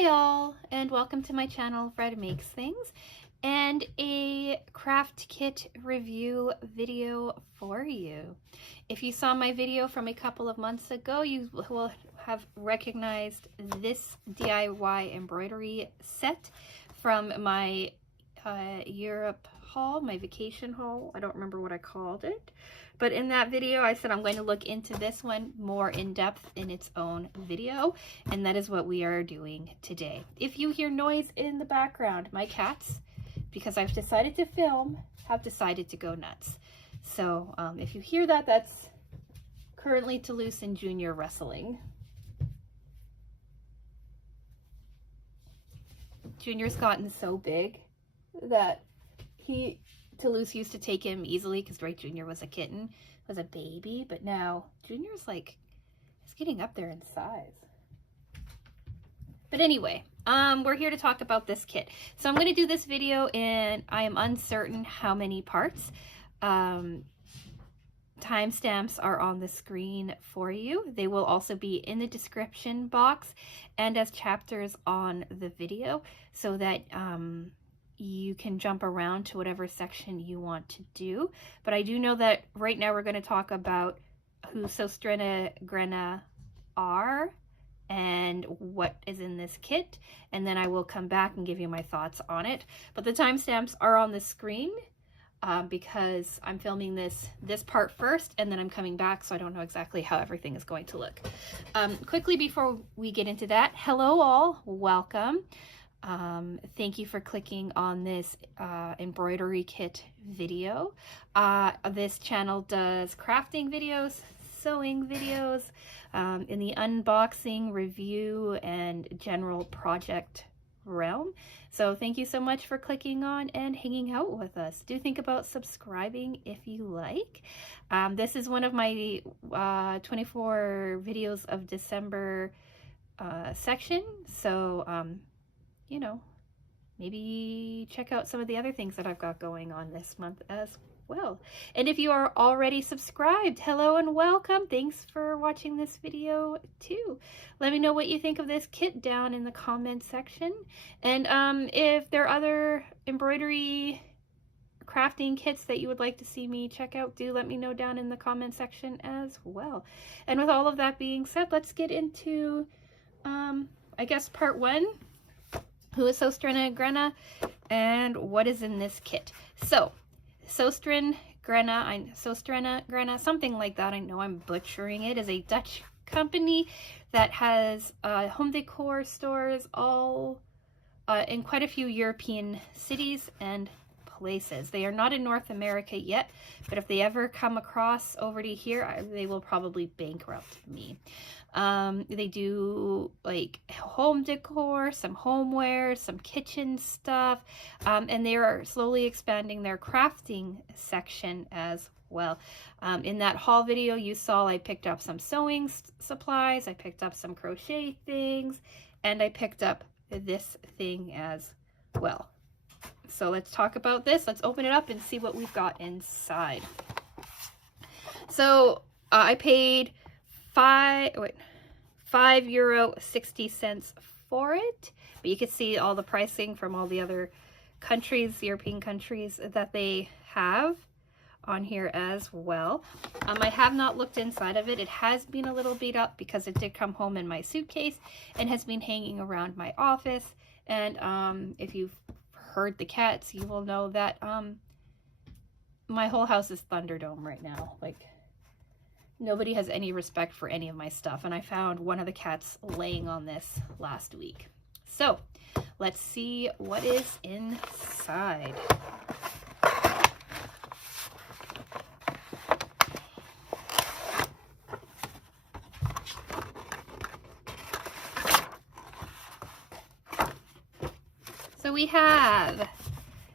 Hi y'all, and welcome to my channel, Fred Makes Things, and a craft kit review video for you. If you saw my video from a couple of months ago, you will have recognized this DIY embroidery set from my Europe haul, my vacation haul. I don't remember what I called it, but in that video I said I'm going to look into this one more in depth in its own video, and that is what we are doing today. If you hear noise in the background, my cats, because I've decided to film, have decided to go nuts. So if you hear that, that's currently Toulouse and Junior wrestling. Junior's gotten so big that Toulouse used to take him easily because Drake Jr. was a kitten, was a baby, but now Junior's like, he's getting up there in size. But anyway, we're here to talk about this kit. So I'm going to do this video and I am uncertain how many parts. Timestamps are on the screen for you. They will also be in the description box and as chapters on the video so that you can jump around to whatever section you want to do. But I do know that right now we're going to talk about who Sostrene Grene are and what is in this kit, and then I will come back and give you my thoughts on it. But the timestamps are on the screen because I'm filming this part first and then I'm coming back, so I don't know exactly how everything is going to look. Quickly before we get into that, hello all, welcome. Thank you for clicking on this embroidery kit video. This channel does crafting videos, sewing videos, in the unboxing, review, and general project realm. So thank you so much for clicking on and hanging out with us. Do think about subscribing if you like. This is one of my 24 videos of December section, so you know, maybe check out some of the other things that I've got going on this month as well. And if you are already subscribed, hello and welcome. Thanks for watching this video too. Let me know what you think of this kit down in the comment section. And if there are other embroidery crafting kits that you would like to see me check out, do let me know down in the comment section as well. And with all of that being said, let's get into, I guess, part one. Who is Sostrene Grene and what is in this kit? So, Sostrene Grene, something like that. I know I'm butchering it. Is a Dutch company that has home decor stores all in quite a few European cities and places. They are not in North America yet, but if they ever come across over to here, they will probably bankrupt me. They do like home decor, some homeware, some kitchen stuff, and they are slowly expanding their crafting section as well. In that haul video you saw, I picked up some sewing supplies, I picked up some crochet things, and I picked up this thing as well. So let's talk about this. Let's open it up and see what we've got inside. So I paid €5.60 for it, but you can see all the pricing from all the other countries, European countries, that they have on here as well. I have not looked inside of it. It has been a little beat up because it did come home in my suitcase and has been hanging around my office. And if you've heard the cats, you will know that my whole house is Thunderdome right now. Like, nobody has any respect for any of my stuff, and I found one of the cats laying on this last week. So let's see what is inside. So we have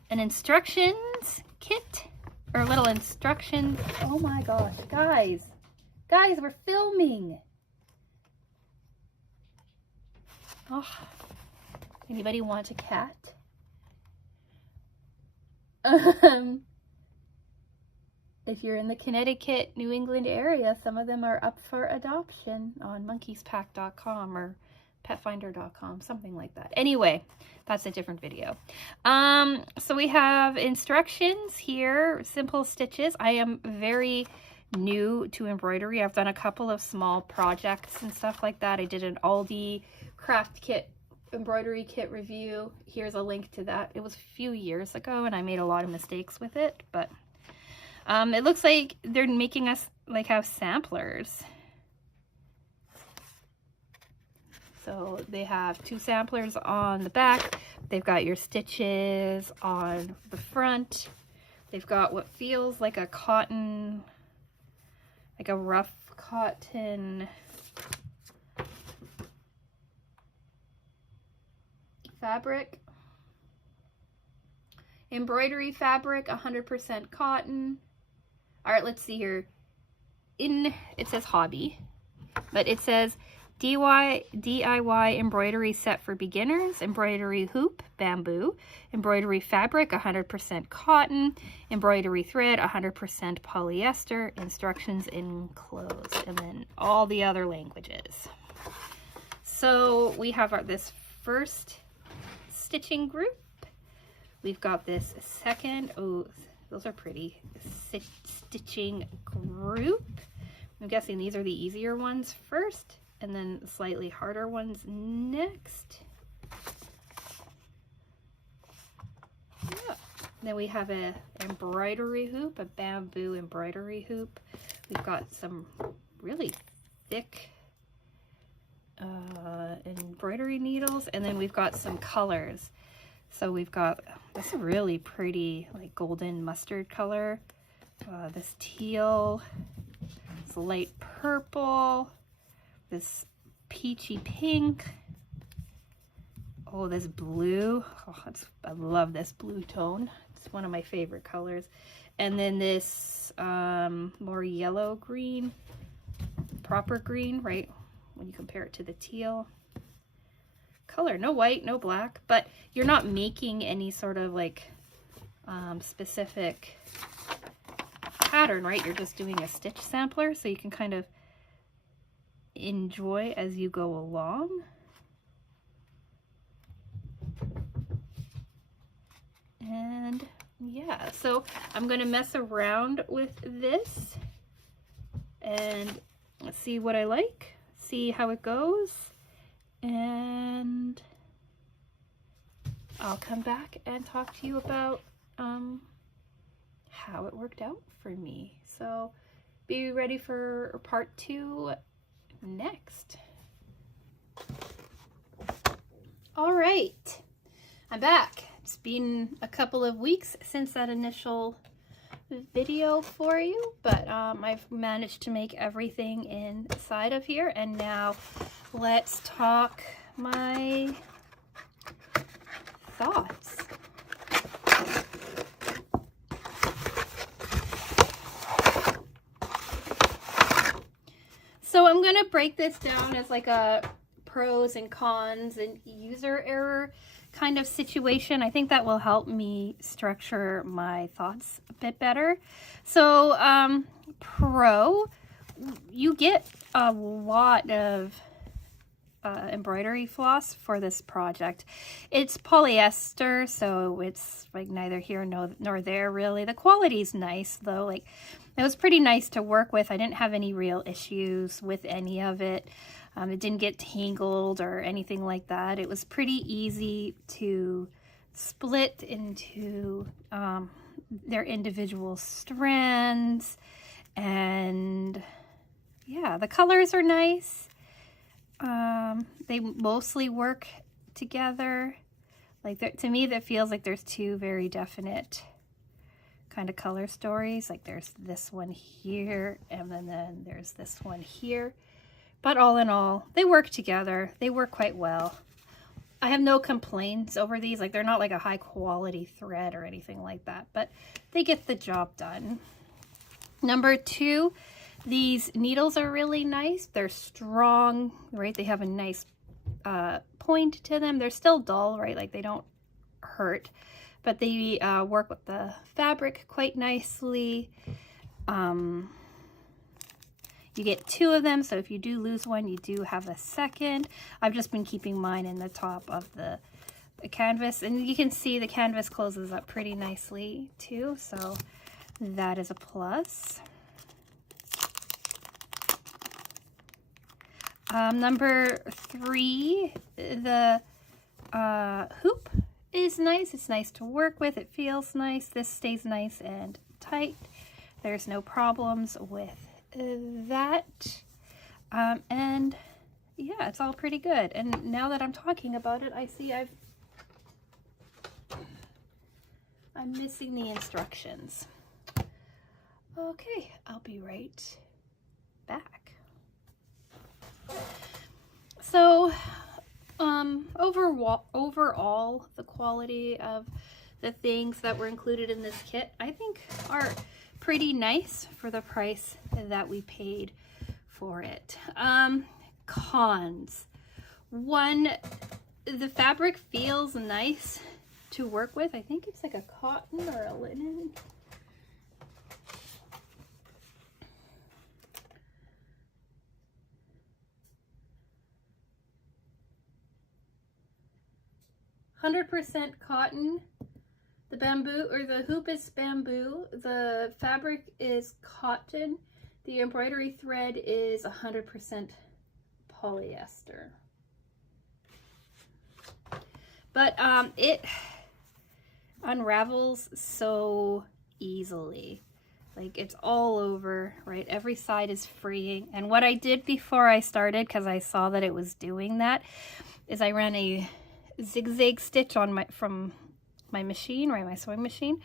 an instructions kit, or little instructions. Oh my gosh, guys, we're filming. Oh, anybody want a cat? If you're in the Connecticut, New England area, some of them are up for adoption on monkeyspack.com or petfinder.com, something like that. Anyway, that's a different video. So we have instructions here, simple stitches. I am very new to embroidery. I've done a couple of small projects and stuff like that. I did an Aldi craft kit, embroidery kit review. Here's a link to that. It was a few years ago and I made a lot of mistakes with it, but it looks like they're making us like have samplers. So they have 2 samplers on the back. They've got your stitches on the front. They've got what feels like a cotton, like a rough cotton fabric. Embroidery fabric, 100% cotton. All right, let's see here. It says hobby, but it says DIY embroidery set for beginners, embroidery hoop, bamboo, embroidery fabric, 100% cotton, embroidery thread, 100% polyester, instructions enclosed, and then all the other languages. So we have this first stitching group. We've got this second, oh, those are pretty, stitching group. I'm guessing these are the easier ones first, and then slightly harder ones next. Yeah. Then we have a embroidery hoop, a bamboo embroidery hoop. We've got some really thick embroidery needles, and then we've got some colors. So we've got this really pretty like golden mustard color, this teal, this light purple, this peachy pink, oh, this blue, oh, I love this blue tone, it's one of my favorite colors, and then this more yellow green, proper green, right, when you compare it to the teal color. No white, no black, but you're not making any sort of like specific pattern, right? You're just doing a stitch sampler, so you can kind of enjoy as you go along. And yeah, so I'm gonna mess around with this and see what I like, see how it goes, and I'll come back and talk to you about how it worked out for me. So be ready for part 2 next. All right, I'm back. It's been a couple of weeks since that initial video for you, but I've managed to make everything inside of here, and now let's talk my thoughts. So I'm gonna break this down as like a pros and cons and user error kind of situation. I think that will help me structure my thoughts a bit better. So pro, you get a lot of embroidery floss for this project. It's polyester, so it's like neither here nor there really. The quality's nice though, like it was pretty nice to work with. I didn't have any real issues with any of it. It didn't get tangled or anything like that. It was pretty easy to split into their individual strands, and yeah, the colors are nice. They mostly work together. Like to me, that feels like there's 2 very definite kind of color stories. Like there's this one here, and then there's this one here. But all in all, they work together. They work quite well. I have no complaints over these. Like they're not like a high quality thread or anything like that, but they get the job done. Number 2, these needles are really nice. They're strong, right? They have a nice point to them. They're still dull, right? Like they don't hurt, but they work with the fabric quite nicely. You get 2 of them, so if you do lose one, you do have a second. I've just been keeping mine in the top of the canvas, and you can see the canvas closes up pretty nicely too, so that is a plus. Number 3, the hoop is nice. It's nice to work with. It feels nice. This stays nice and tight. There's no problems with that. And yeah, it's all pretty good. And now that I'm talking about it, I see I'm missing the instructions. Okay, I'll be right back. So, overall, the quality of the things that were included in this kit, I think, are pretty nice for the price that we paid for it. Cons. 1, the fabric feels nice to work with. I think it's like a cotton or a linen. %100% cotton. The bamboo, or the hoop, is bamboo. The fabric is cotton. The embroidery thread is 100% polyester. But it unravels so easily. Like, it's all over, right? Every side is freeing. And what I did before I started, because I saw that it was doing that, is I ran a zigzag stitch on from my machine, right, my sewing machine,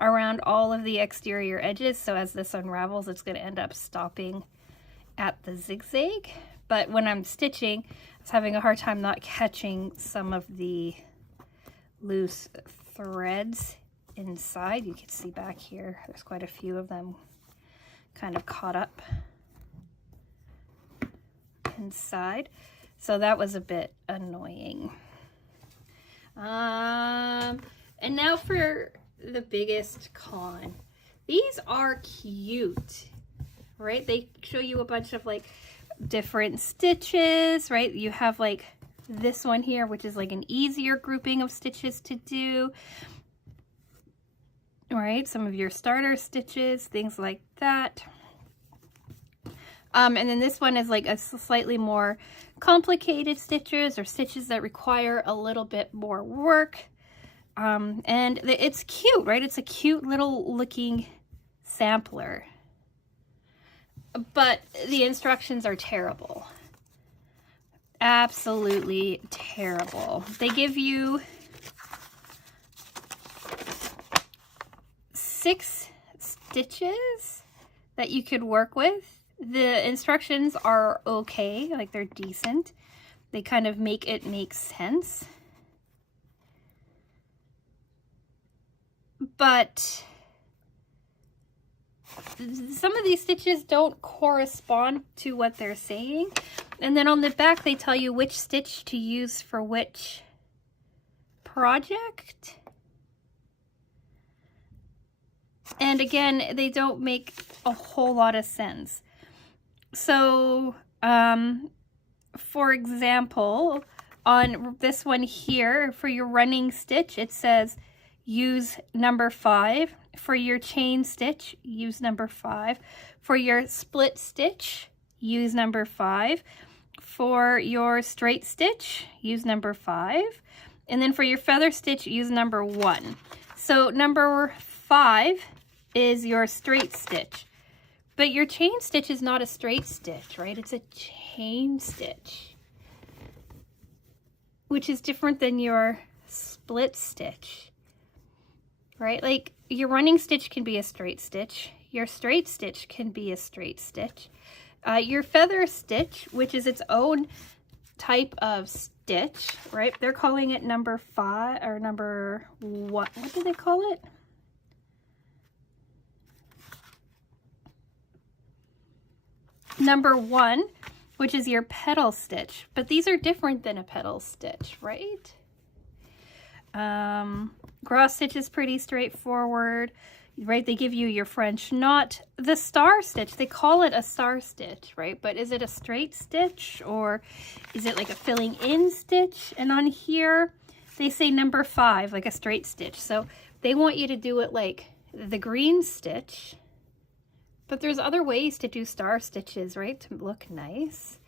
around all of the exterior edges. So as this unravels, it's going to end up stopping at the zigzag. But when I'm stitching, I was having a hard time not catching some of the loose threads inside. You can see back here, there's quite a few of them kind of caught up inside. So that was a bit annoying. And now for the biggest con. These are cute, right? They show you a bunch of like different stitches, right? You have like this one here, which is like an easier grouping of stitches to do, right? Some of your starter stitches, things like that. And then this one is like a slightly more complicated stitches, or stitches that require a little bit more work. And it's cute, right? It's a cute little looking sampler. But the instructions are terrible. Absolutely terrible. They give you 6 stitches that you could work with. The instructions are okay, like they're decent. They kind of make it make sense. But some of these stitches don't correspond to what they're saying. And then on the back, they tell you which stitch to use for which project. And again, they don't make a whole lot of sense. So, for example, on this one here, for your running stitch, it says use number 5. For your chain stitch, use number 5. For your split stitch, use number 5. For your straight stitch, use number 5. And then for your feather stitch, use number 1. So number 5 is your straight stitch. But your chain stitch is not a straight stitch, right? It's a chain stitch, which is different than your split stitch, right? Like your running stitch can be a straight stitch. Your straight stitch can be a straight stitch. Your feather stitch, which is its own type of stitch, right? They're calling it number 5 or number what do they call it? Number 1, which is your petal stitch, but these are different than a petal stitch, right? Cross stitch is pretty straightforward. right? They give you your French knot, the star stitch. They call it a star stitch, right? But is it a straight stitch or is it like a filling in stitch? And on here, they say number 5, like a straight stitch. So they want you to do it like the green stitch, but there's other ways to do star stitches, right? To look nice.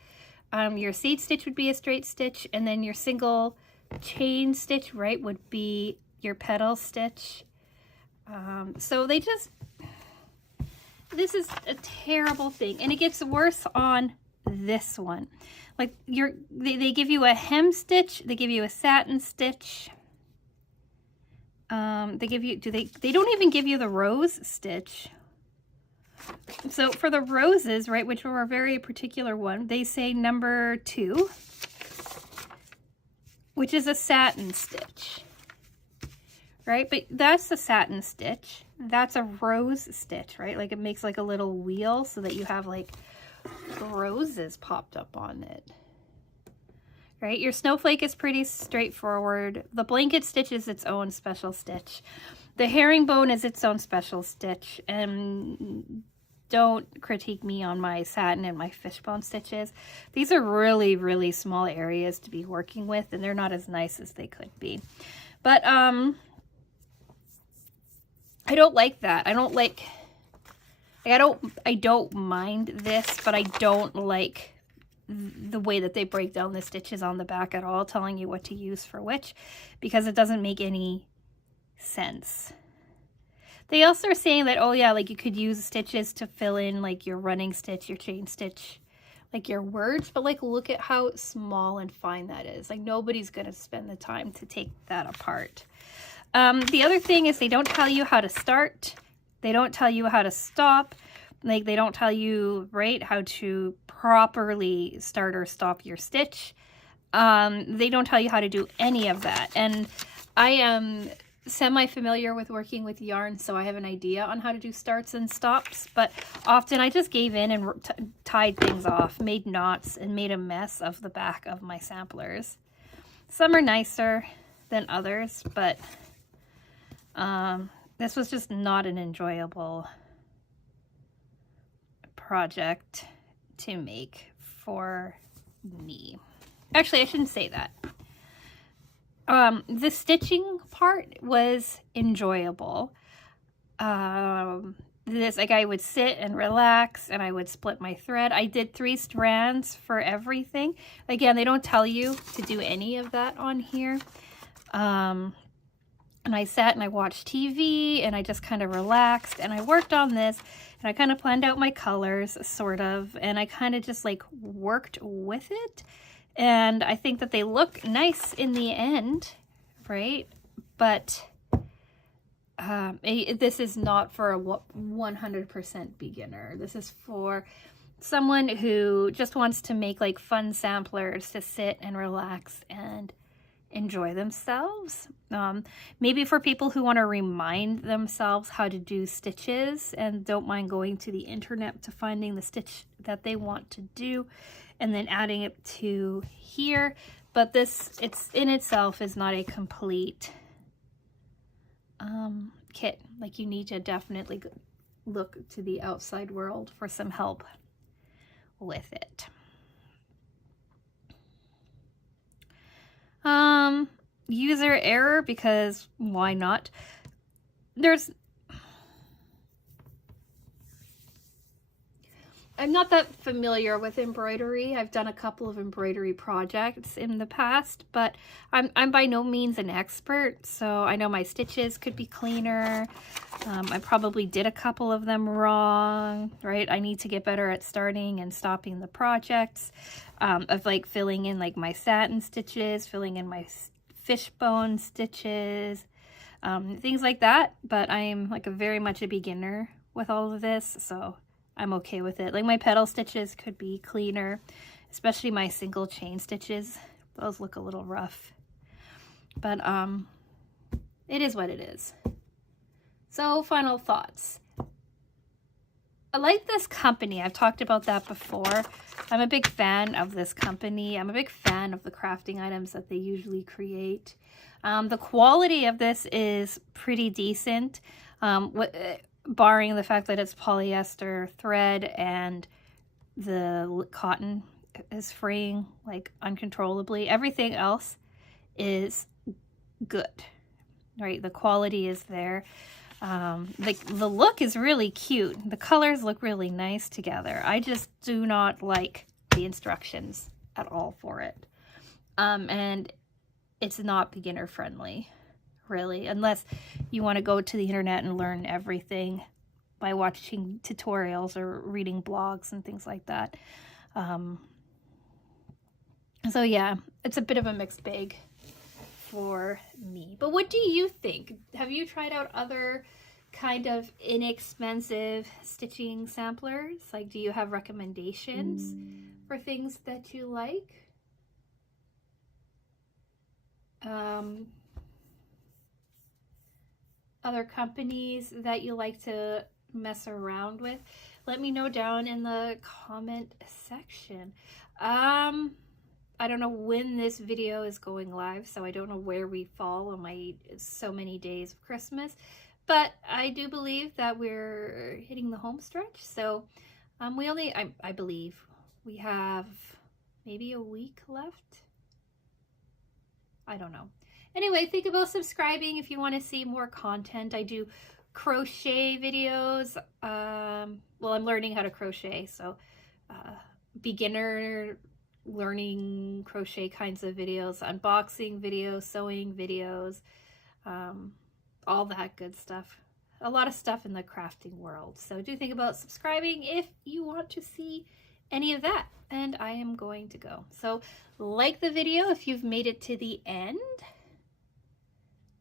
Your seed stitch would be a straight stitch, and then your single chain stitch, right, would be your petal stitch. So they just, this is a terrible thing, and it gets worse on this one. Like they give you a hem stitch, they give you a satin stitch. They give you, they don't even give you the rose stitch. So for the roses, right, which are a very particular one, they say number 2, which is a satin stitch, right? But that's the satin stitch. That's a rose stitch, right? Like it makes like a little wheel so that you have like roses popped up on it, right? Your snowflake is pretty straightforward. The blanket stitch is its own special stitch. The herringbone is its own special stitch. And don't critique me on my satin and my fishbone stitches. These are really, really small areas to be working with, and they're not as nice as they could be. But I don't like that. I don't mind this, but I don't like the way that they break down the stitches on the back at all, telling you what to use for which, because it doesn't make any sense. They also are saying that, oh yeah, like you could use stitches to fill in like your running stitch, your chain stitch, like your words, but like look at how small and fine that is. Like nobody's gonna spend the time to take that apart. The other thing is they don't tell you how to start. They don't tell you how to stop. Like they don't tell you, right, how to properly start or stop your stitch. They don't tell you how to do any of that. And I am semi-familiar with working with yarn, so I have an idea on how to do starts and stops, but often I just gave in and tied things off, made knots, and made a mess of the back of my samplers. Some are nicer than others, but this was just not an enjoyable project to make for me. Actually, I shouldn't say that. The stitching part was enjoyable. Like I would sit and relax and I would split my thread. I did 3 strands for everything. Again, they don't tell you to do any of that on here. And I sat and I watched TV and I just kind of relaxed and I worked on this and I kind of planned out my colors, sort of, and I kind of just like worked with it. And I think that they look nice in the end, right? But this is not for a 100% beginner. This is for someone who just wants to make like fun samplers to sit and relax and enjoy themselves. Maybe for people who want to remind themselves how to do stitches and don't mind going to the internet to finding the stitch that they want to do and then adding it to here. But this, it's in itself is not a complete kit. Like you need to definitely look to the outside world for some help with it. User error, because why not? I'm not that familiar with embroidery. I've done a couple of embroidery projects in the past, but I'm by no means an expert, so I know my stitches could be cleaner. I probably did a couple of them wrong, right? I need to get better at starting and stopping the projects, of like filling in like my satin stitches, filling in my fishbone stitches, things like that. But I'm like very much a beginner with all of this, so I'm okay with it. Like my petal stitches could be cleaner, especially my single chain stitches. Those look a little rough, but it is what it is. So final thoughts. I like this company. I've talked about that before. I'm a big fan of this company. I'm a big fan of the crafting items that they usually create. The quality of this is pretty decent. Barring the fact that it's polyester thread and the cotton is fraying like uncontrollably, everything else is good, right? The quality is there. The look is really cute. The colors look really nice together. I just do not like the instructions at all for it. And it's not beginner friendly, really, unless you want to go to the internet and learn everything by watching tutorials or reading blogs and things like that. So yeah, it's a bit of a mixed bag for me. But what do you think? Have you tried out other kind of inexpensive stitching samplers? Like, do you have recommendations for things that you like? Other companies that you like to mess around with? Let me know down in the comment section. I don't know when this video is going live, so I don't know where we fall on my so many days of Christmas, but I do believe that we're hitting the home stretch. So I believe we have maybe a week left. I don't know. Anyway, think about subscribing if you want to see more content. I do crochet videos. Well, I'm learning how to crochet, so beginner learning crochet kinds of videos, unboxing videos, sewing videos, all that good stuff. A lot of stuff in the crafting world. So do think about subscribing if you want to see any of that. And I am going to go. So like the video if you've made it to the end.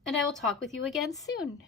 And I will talk with you again soon.